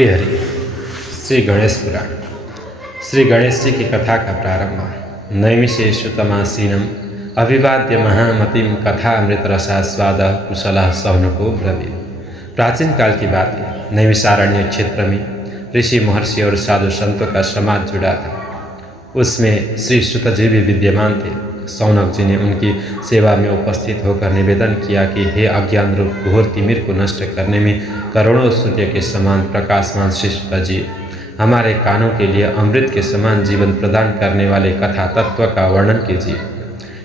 श्री हरि। श्री गणेश पुराण। श्री गणेश जी की कथा का प्रारंभ। नैमिषेषुतमासीनम अभिवाद्य महामतिम कथामृत रसास्वाद कुशल सौनको ब्रवीत। प्राचीन काल की बात है। नैमिषारण्य क्षेत्र में ऋषि महर्षि और साधु संतों का समाज जुड़ा था। उसमें श्री सुत जी भी विद्यमान थे। सौनक जी ने उनकी सेवा में उपस्थित होकर निवेदन किया कि हे अज्ञान रूप घोर तिमिर को नष्ट करने में करोड़ों सूर्य के समान प्रकाशमान श्री सुत जी, हमारे कानों के लिए अमृत के समान जीवन प्रदान करने वाले कथा तत्व का वर्णन कीजिए।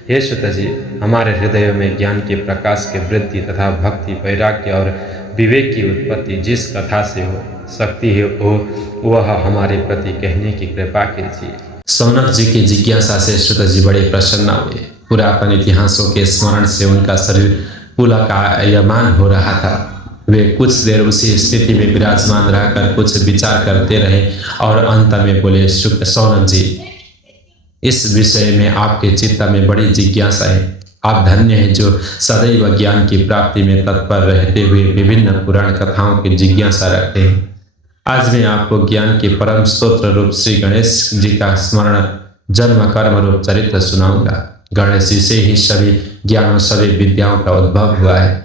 हे सुत जी, हमारे हृदयों में ज्ञान के प्रकाश की वृद्धि तथा भक्ति, वैराग्य और विवेक की उत्पत्ति जिस कथा से हो सकती है वह हमारे प्रति कहने की कृपा कीजिए। सौनक जी की जिज्ञासा से सुत जी बड़े प्रसन्न हुए। पुरातन इतिहासों के स्मरण से उनका शरीर पुलकायमान हो रहा था। वे कुछ देर उसी स्थिति में विराजमान रहकर कुछ विचार करते रहे और अंत में बोले, सौनक जी, इस विषय में आपके चित्त में बड़ी जिज्ञासा है। आप धन्य हैं जो सदैव ज्ञान की प्राप्ति में तत्पर रहते हुए विभिन्न पुराण कथाओं की जिज्ञासा रखते हैं। आज मैं आपको ज्ञान के परम स्तोत्र रूप श्री गणेश जी का स्मरण जन्म कर्म रूप चरित्र सुनाऊंगा। गणेश जी से ही सभी ज्ञानों सभी विद्याओं का उद्भव हुआ है।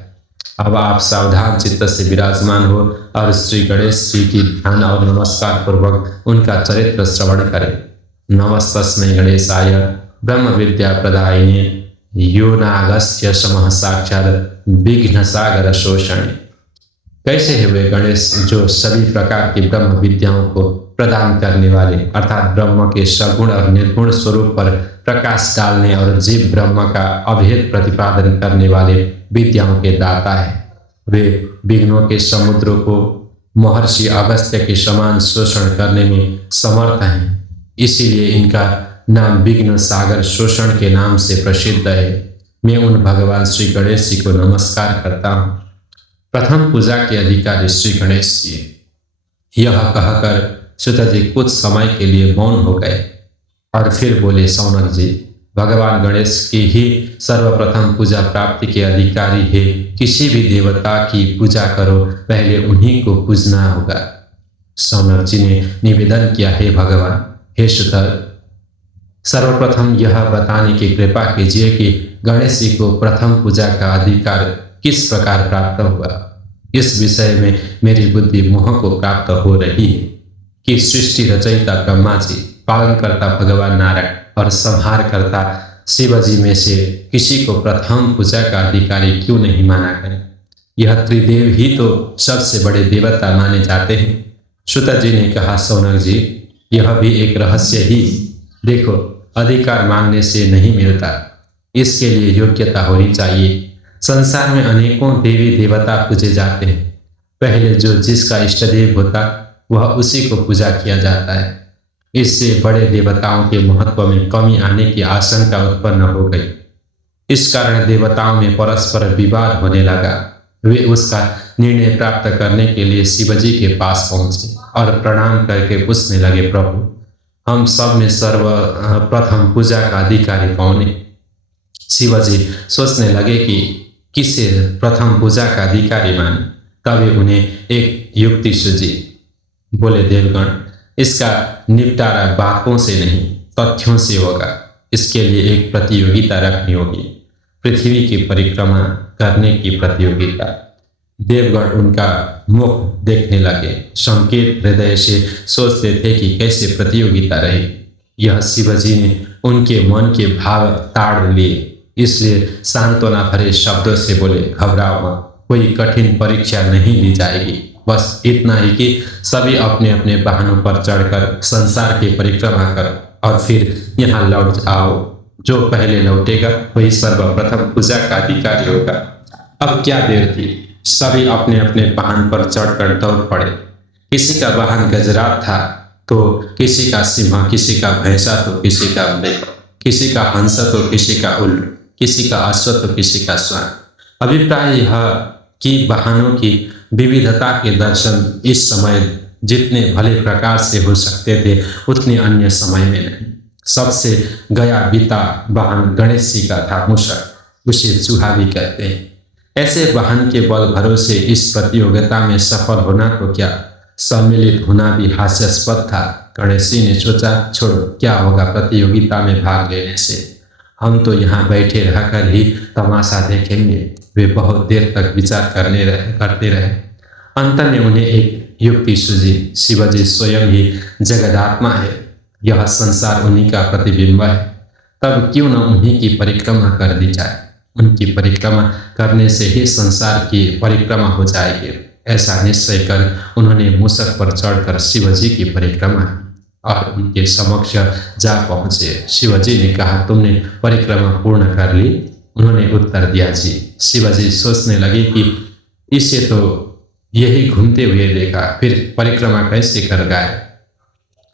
अब आप सावधान चित्त से विराजमान हो और श्री गणेश जी की ध्यान और नमस्कार पूर्वक उनका चरित्र श्रवण करें। नमस्तस्मै गणेशाय ब्रह्म विद्या प्रदायिने योनागस्त्य समः साक्षात् विघ्न सागर शोषणे। कैसे है वे गणेश जो सभी प्रकार की ब्रह्म विद्याओं को प्रदान करने वाले अर्थात ब्रह्म के सगुण और निर्गुण स्वरूप पर प्रकाश डालने और जीव ब्रह्म का अभेद प्रतिपादन करने वाले विद्याओं के दाता है। वे विघ्नों के समुद्र को महर्षि अगस्त्य के समान शोषण करने में समर्थ हैं। इसीलिए इनका नाम विघ्न सागर शोषण के नाम से प्रसिद्ध है। मैं उन भगवान श्री गणेश जी को नमस्कार करता हूँ। प्रथम पूजा के अधिकारी श्री गणेश जी। यह कहकर सुत जी कुछ समय के लिए मौन हो गए और फिर बोले, सौनक जी, भगवान गणेश की ही सर्वप्रथम पूजा प्राप्ति के अधिकारी है। किसी भी देवता की पूजा करो, पहले उन्हीं को पूजना होगा। सौनक जी ने निवेदन किया, हे भगवान, हे सुत, सर्वप्रथम यह बताने की कृपा कीजिए कि गणेश जी को प्रथम पूजा का अधिकार किस प्रकार प्राप्त हुआ। इस विषय में मेरी बुद्धि मोह को प्राप्त हो रही है कि सृष्टि रचयिता ब्रह्मा जी, पालनकर्ता भगवान नारायण और संहारकर्ता शिव जी में से किसी को प्रथम पूजा का अधिकारी क्यों नहीं माना गया। यह त्रिदेव ही तो सबसे बड़े देवता माने जाते हैं। सुत जी ने कहा, सौनक जी, यह भी एक रहस्य ही। देखो, अधिकार मांगने से नहीं मिलता, इसके लिए योग्यता होनी चाहिए। संसार में अनेकों देवी देवता पूजे जाते हैं। पहले जो जिसका इष्ट देव होता वह उसी को पूजा किया जाता है। इससे बड़े देवताओं के महत्व में कमी आने की आशंका उत्पन्न हो गई। इस कारण देवताओं में परस्पर विवाद होने लगा। वे उसका निर्णय प्राप्त करने के लिए शिवजी के पास पहुंचे और प्रणाम करके पूछने लगे, प्रभु, हम सब में सर्वप्रथम पूजा का अधिकारी कौन है। शिवजी सोचने लगे कि किसे प्रथम पूजा का अधिकारी माने। तभी उन्हें एक युक्ति सूझी। बोले, देवगण, इसका निपटारा बातों से नहीं तथ्यों से होगा। इसके लिए एक प्रतियोगिता रखनी होगी, पृथ्वी की परिक्रमा करने की प्रतियोगिता। देवगण उनका मुख देखने लगे, संकेत हृदय से सोचते थे कि कैसे प्रतियोगिता रहेगी। यह शिवजी ने उनके मन के भाव ताड़ लिए, इसलिए सांत्वना भरे शब्दों से बोले, घबराओ मत, कोई कठिन परीक्षा नहीं ली जाएगी। बस इतना ही कि सभी अपने अपने वाहनों पर चढ़कर संसार की परिक्रमा करो और फिर यहाँ लौट आओ। जो पहले लौटेगा वही सर्वप्रथम पूजा का अधिकारी होगा। अब क्या देर थी, सभी अपने अपने वाहन पर चढ़कर दौड़ पड़े। किसी का वाहन गजरात था तो किसी का सिंह, किसी का भैंसा तो किसी का मेघ, किसी का हंस तो किसी का उल्लू, किसी का अश्व तो किसी का श्वान। अभिप्राय यह कि वाहनों की विविधता के दर्शन इस समय जितने भले प्रकार से हो सकते थे उतने अन्य समय में नहीं। सबसे गया बीता वाहन गणेश जी का था, मूषक, उसे चूहा भी कहते हैं। ऐसे वाहन के बल भरोसे इस प्रतियोगिता में सफल होना तो क्या, सम्मिलित होना भी हास्यास्पद था। गणेश जी ने सोचा, छोड़ो, क्या होगा प्रतियोगिता में भाग लेने से, हम तो यहाँ बैठे रहकर ही तमाशा देखेंगे। वे बहुत देर तक विचार करते रहे। अंत में उन्हें एक युक्ति सूझी। शिवजी स्वयं ही जगदात्मा है, यह संसार उन्हीं का प्रतिबिंब है, तब क्यों न उन्हीं की परिक्रमा कर दी जाए। उनकी परिक्रमा करने से ही संसार की परिक्रमा हो जाएगी। ऐसा निश्चय कर उन्होंने मूषक पर चढ़कर शिवजी की परिक्रमा और उनके समक्ष जा पहुँचे। शिवजी ने कहा, तुमने परिक्रमा पूर्ण कर ली? उन्होंने उत्तर दिया, जी। शिवजी सोचने लगे कि इसे तो यही घूमते हुए देखा, फिर परिक्रमा कैसे कर गए।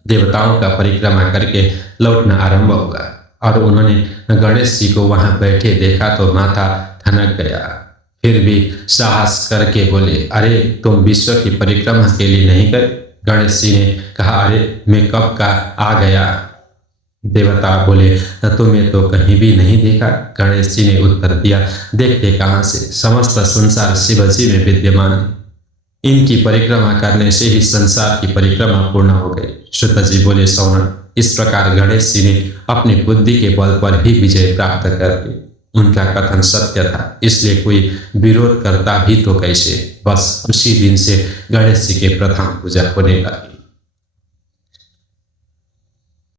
देवताओं का परिक्रमा करके लौटना आरंभ हुआ और उन्होंने गणेश जी को वहाँ बैठे देखा तो माथा ठनक गया। फिर भी साहस करके बोले, अरे तुम विश्व की परिक्रमा के लिए नहीं गए? गणेश जी ने कहा, अरे मैं कब का आ गया। देवता बोले, तुम्हें तो कहीं भी नहीं देखा। गणेश जी ने उत्तर दिया, देखते कहाँ से, समस्त संसार शिव जी में विद्यमान है। इनकी परिक्रमा करने से ही संसार की परिक्रमा पूर्ण हो गई। शुद्ध जी बोले, सौनक, इस प्रकार गणेश जी ने अपनी बुद्धि के बल पर ही विजय प्राप्त कर ली। उनका कथन सत्य था, इसलिए कोई विरोध करता भी तो कैसे। बस उसी दिन से गणेश जी के प्रथम पूजा होने लगी।